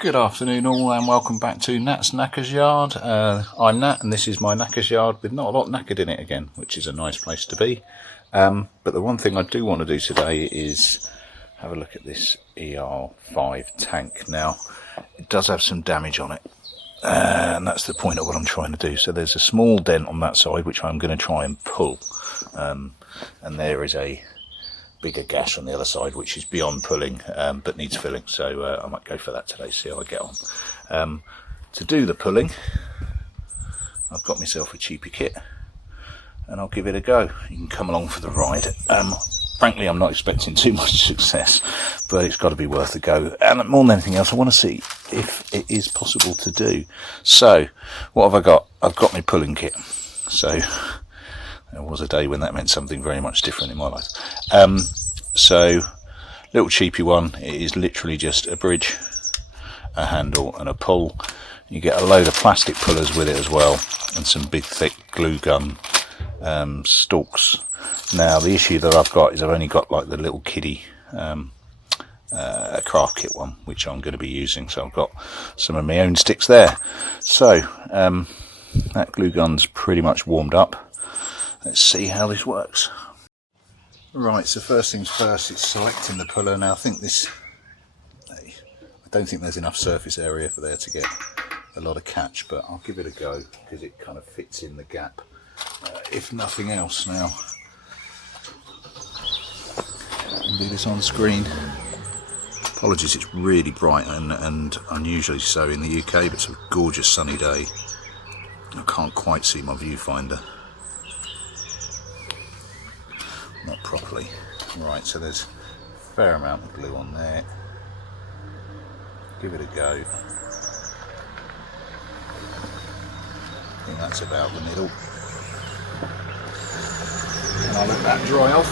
Good afternoon all and welcome back to Nat's Knackers Yard. I'm Nat and this is my Knackers Yard with not a lot knackered in it again, which is a nice place to be. But the one thing I do want to do today is have a look at this ER5 tank. Now, it does have some damage on it, and that's the point of what I'm trying to do. So there's a small dent on that side which I'm going to try and pull, and there is a bigger gash on the other side which is beyond pulling but needs filling, so I might go for that today, see how I get on. To do the pulling I've got myself a cheapy kit and I'll give it a go. You can come along for the ride. Frankly, I'm not expecting too much success, but it's got to be worth a go, and more than anything else I want to see if it is possible to do. So what have I got? I've got my pulling kit. So there was a day when that meant something very much different in my life. So, little cheapy one. It is literally just a bridge, a handle and a pull. You get a load of plastic pullers with it as well, and some big thick glue gun stalks. Now the issue that I've got is I've only got like the little kiddie craft kit one, which I'm going to be using, so I've got some of my own sticks there. So that glue gun's pretty much warmed up. Let's see how this works. Right, so first things first, it's selecting the puller. Now I don't think there's enough surface area for there to get a lot of catch, but I'll give it a go because it kind of fits in the gap, if nothing else. Now, I'll do this on screen. Apologies, it's really bright and unusually so in the UK, but it's a gorgeous sunny day. I can't quite see my viewfinder. Not properly. Right, so there's a fair amount of glue on there. Give it a go. I think that's about the middle. And I'll let that dry off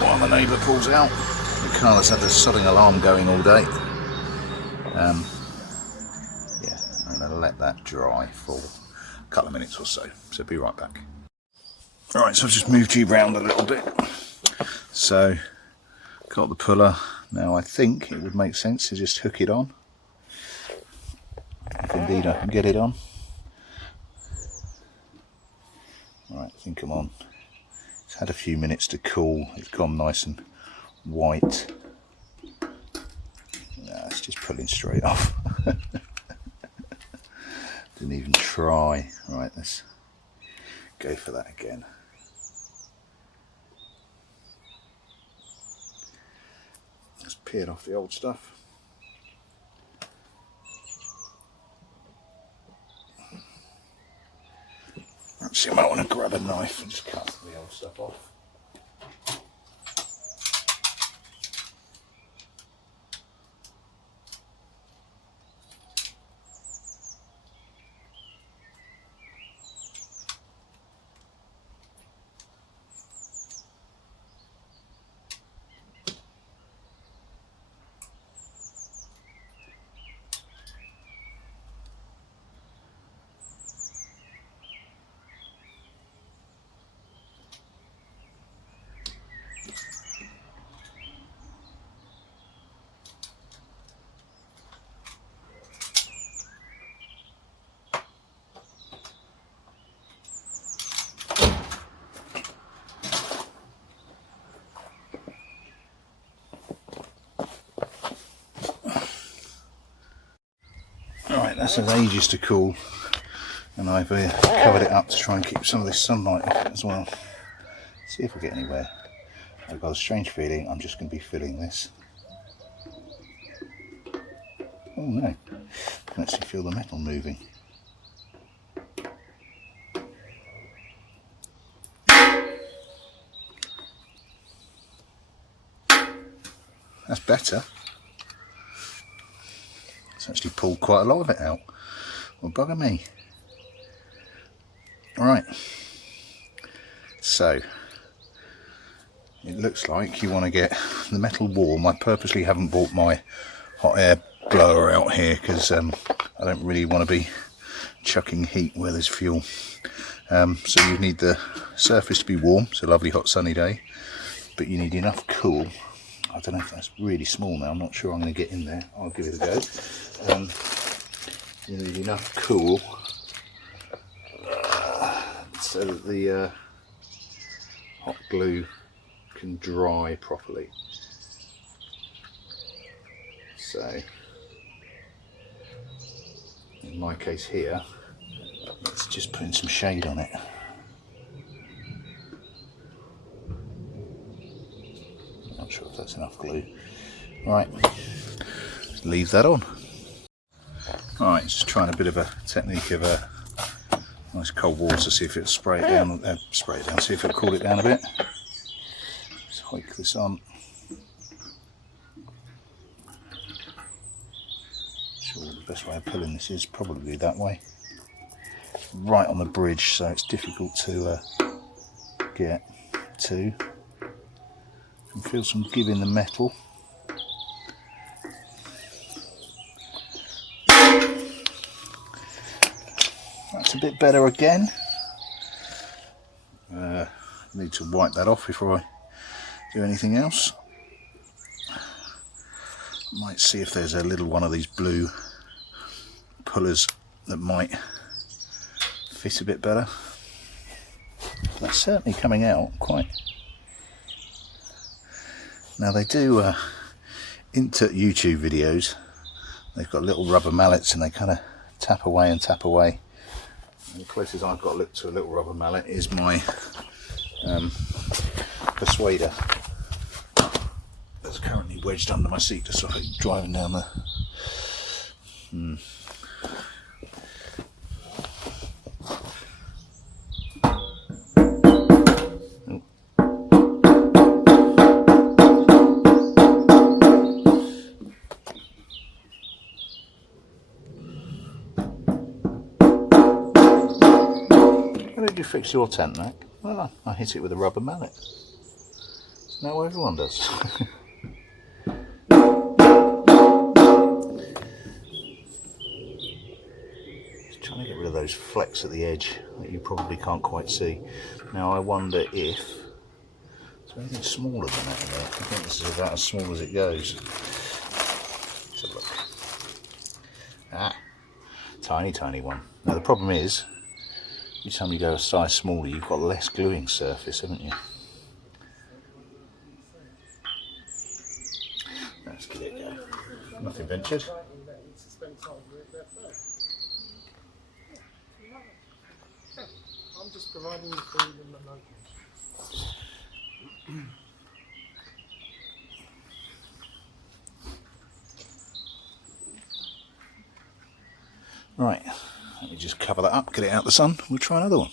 while the neighbour pulls out. The car's had the sodding alarm going all day. Yeah, I'm going to let that dry for a couple of minutes or so. So be right back. Right, so I've just moved you round a little bit. So, got the puller. Now I think it would make sense to just hook it on, if indeed I can get it on. Right, I think I'm on. It's had a few minutes to cool. It's gone nice and white. Nah, it's just pulling straight off. Didn't even try. Right, let's go for that again. Just peeled off the old stuff. Actually, I might want to grab a knife and just cut the old stuff off. Right, that's had ages to cool, and I've covered it up to try and keep some of this sunlight off it as well. See if we get anywhere. I've got a strange feeling I'm just going to be filling this. Oh no, I can actually feel the metal moving. That's better. It's actually pulled quite a lot of it out. Well, bugger me. Alright, so it looks like you want to get the metal warm. I purposely haven't brought my hot air blower out here because I don't really want to be chucking heat where there's fuel. So you need the surface to be warm. It's a lovely hot sunny day, but you need enough cool I don't know if that's really small now. I'm not sure I'm going to get in there. I'll give it a go. You need enough cool so that the hot glue can dry properly. So in my case here, let's just put in some shade on it. Not sure if that's enough glue. Right, just leave that on. Right, just trying a bit of a technique of nice cold water, see if it'll spray it down. See if it'll cool it down a bit. Just hoik this on. Sure, the best way of pulling this is probably that way. Right on the bridge, so it's difficult to get to. You can feel some give in the metal. That's a bit better again. Need to wipe that off before I do anything else. Might see if there's a little one of these blue pullers that might fit a bit better. That's certainly coming out quite. Now they do into YouTube videos, they've got little rubber mallets and they kind of tap away and tap away. And the closest I've got to a little rubber mallet is my persuader that's currently wedged under my seat to stop it driving down the How did you fix your tent, Mac? Well, I hit it with a rubber mallet. Isn't that what everyone does? Just trying to get rid of those flecks at the edge that you probably can't quite see. Now I wonder if... is there anything smaller than that in there? I think this is about as small as it goes. Let's have a look. Ah, tiny one. Now the problem is, each time you go a size smaller, you've got less gluing surface, haven't you? Let's give it a go. Nothing ventured. I'm just providing the food and the locals. Right, let me just cover that up, get it out of the sun, we'll try another one.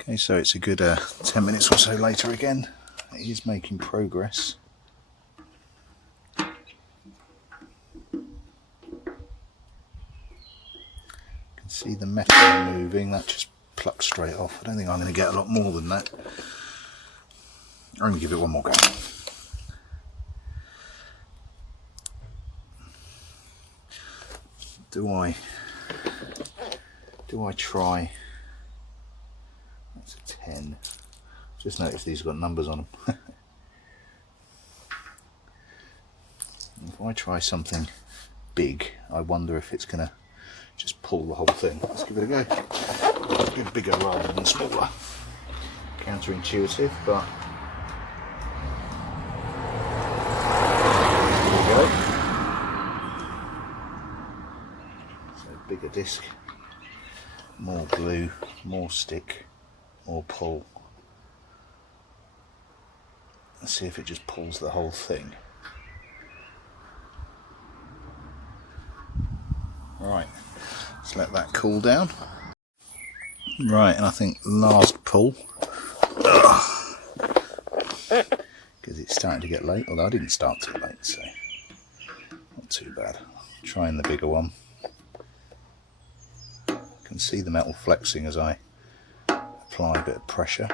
Okay, so it's a good 10 minutes or so later again. It is making progress. You can see the metal moving, that just plucked straight off. I don't think I'm going to get a lot more than that. I'm going to give it one more go. Do I try? That's a 10. Just noticed these have got numbers on them. If I try something big, I wonder if it's going to just pull the whole thing. Let's give it a go. A bit bigger rather than smaller. Counterintuitive, but there we go. So bigger disc, more glue, more stick, more pull. Let's see if it just pulls the whole thing. Right, let's let that cool down. Right, and I think last pull, because it's starting to get late, although I didn't start too late, so not too bad. Trying the bigger one. Can see the metal flexing as I apply a bit of pressure.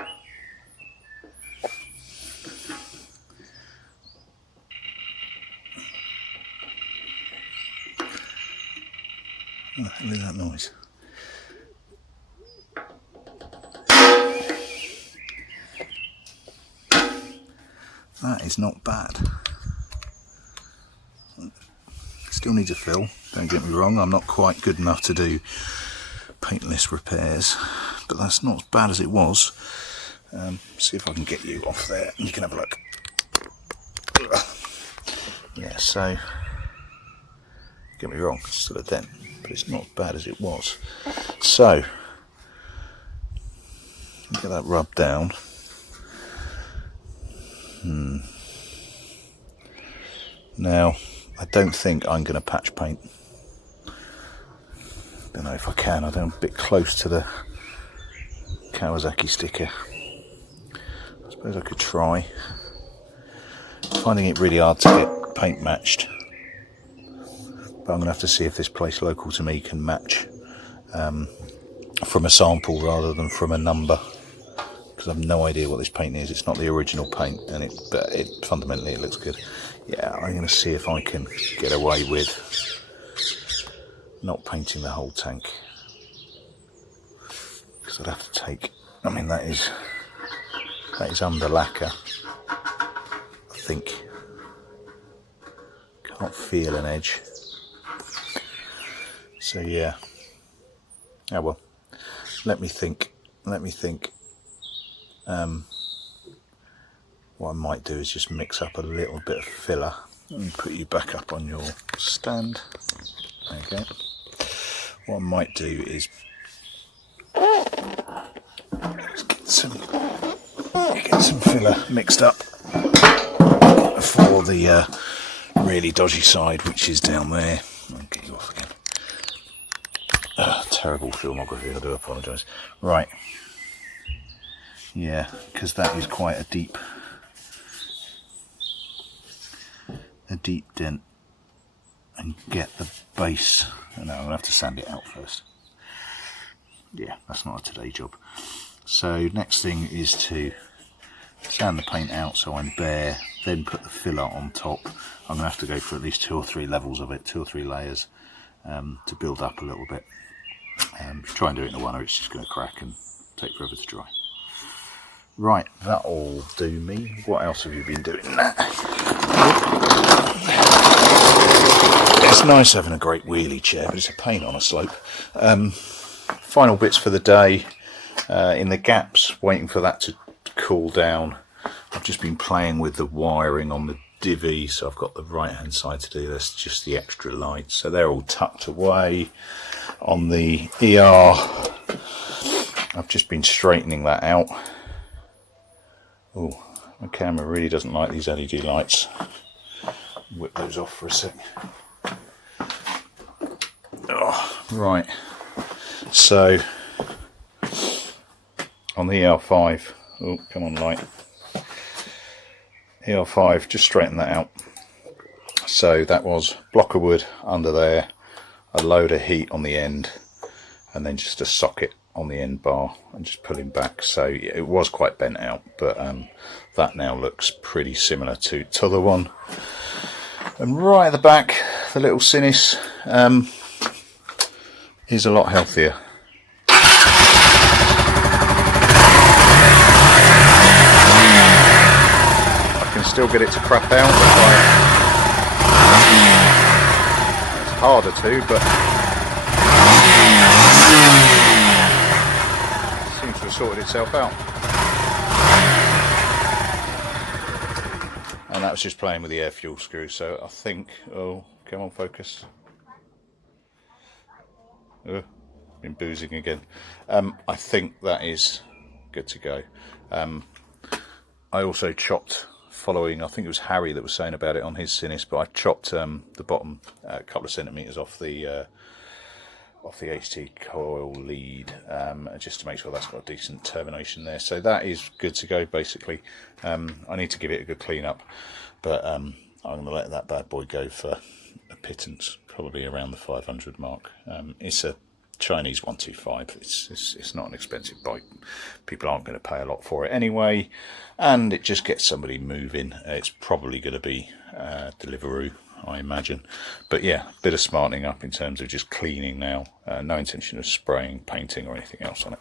What the hell is that noise? That is is not bad. Still needs a fill, don't get me wrong, I'm not quite good enough to do paintless repairs, but that's not as bad as it was. See if I can get you off there and you can have a look. Yeah, so, get me wrong, it's still a dent, but it's not as bad as it was. So, get that rubbed down. Now, I don't think I'm going to patch paint. Don't know if I can. I'm a bit close to the Kawasaki sticker. I suppose I could try. Finding it really hard to get paint matched. But I'm going to have to see if this place local to me can match from a sample rather than from a number. Because I have no idea what this paint is. It's not the original paint, and but fundamentally it looks good. Yeah, I'm going to see if I can get away with not painting the whole tank. Because I'd have to take, I mean that is under lacquer, I think. Can't feel an edge. So yeah. Oh well. Let me think. What I might do is just mix up a little bit of filler and put you back up on your stand. There you go. What I might do is get some filler mixed up for the really dodgy side, which is down there. I'll get you off again. Terrible filmography, I do apologise. Right. Yeah, because that is quite a deep dent, and get the base. No, I'm going to have to sand it out first. Yeah, that's not a today job. So next thing is to sand the paint out so I'm bare, then put the filler on top. I'm going to have to go for at least 2 or 3 levels of it, 2 or 3 layers, to build up a little bit. Try and do it in a one or it's just going to crack and take forever to dry. Right, that'll do me. What else have you been doing? It's nice having a great wheelie chair, but it's a pain on a slope. Final bits for the day. In the gaps, waiting for that to cool down. I've just been playing with the wiring on the divvy, so I've got the right hand side to do this, just the extra lights. So they're all tucked away. On the ER, I've just been straightening that out. Oh, my camera really doesn't like these LED lights. Whip those off for a sec. Oh, right. So, on the ER5, oh, come on light. ER5, just straighten that out. So that was block of wood under there, a load of heat on the end, and then just a socket on the end bar and just pulling back. So yeah, it was quite bent out, but that now looks pretty similar to the other one. And right at the back, the little Sinis is a lot healthier. I can still get it to crap out, but it's harder to, but seems to have sorted itself out. And that was just playing with the air fuel screw, so I think, oh, come on, focus. Oh, been boozing again. I think that is good to go. I also chopped, following, I think it was Harry that was saying about it on his Sinis, but I chopped the bottom a couple of centimetres off the HT coil lead, just to make sure that's got a decent termination there. So that is good to go, basically. I need to give it a good clean up, but I'm going to let that bad boy go for a pittance, probably around the 500 mark. It's a Chinese 125. It's not an expensive bike. People aren't going to pay a lot for it anyway, and it just gets somebody moving. It's probably going to be Deliveroo, I imagine. But yeah, a bit of smartening up in terms of just cleaning now. No intention of spraying, painting or anything else on it.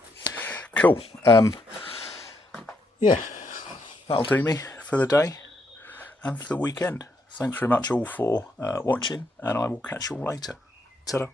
Cool. Yeah, that'll do me for the day. and for the weekend. Thanks very much all for watching, and I will catch you all later. Ta-da.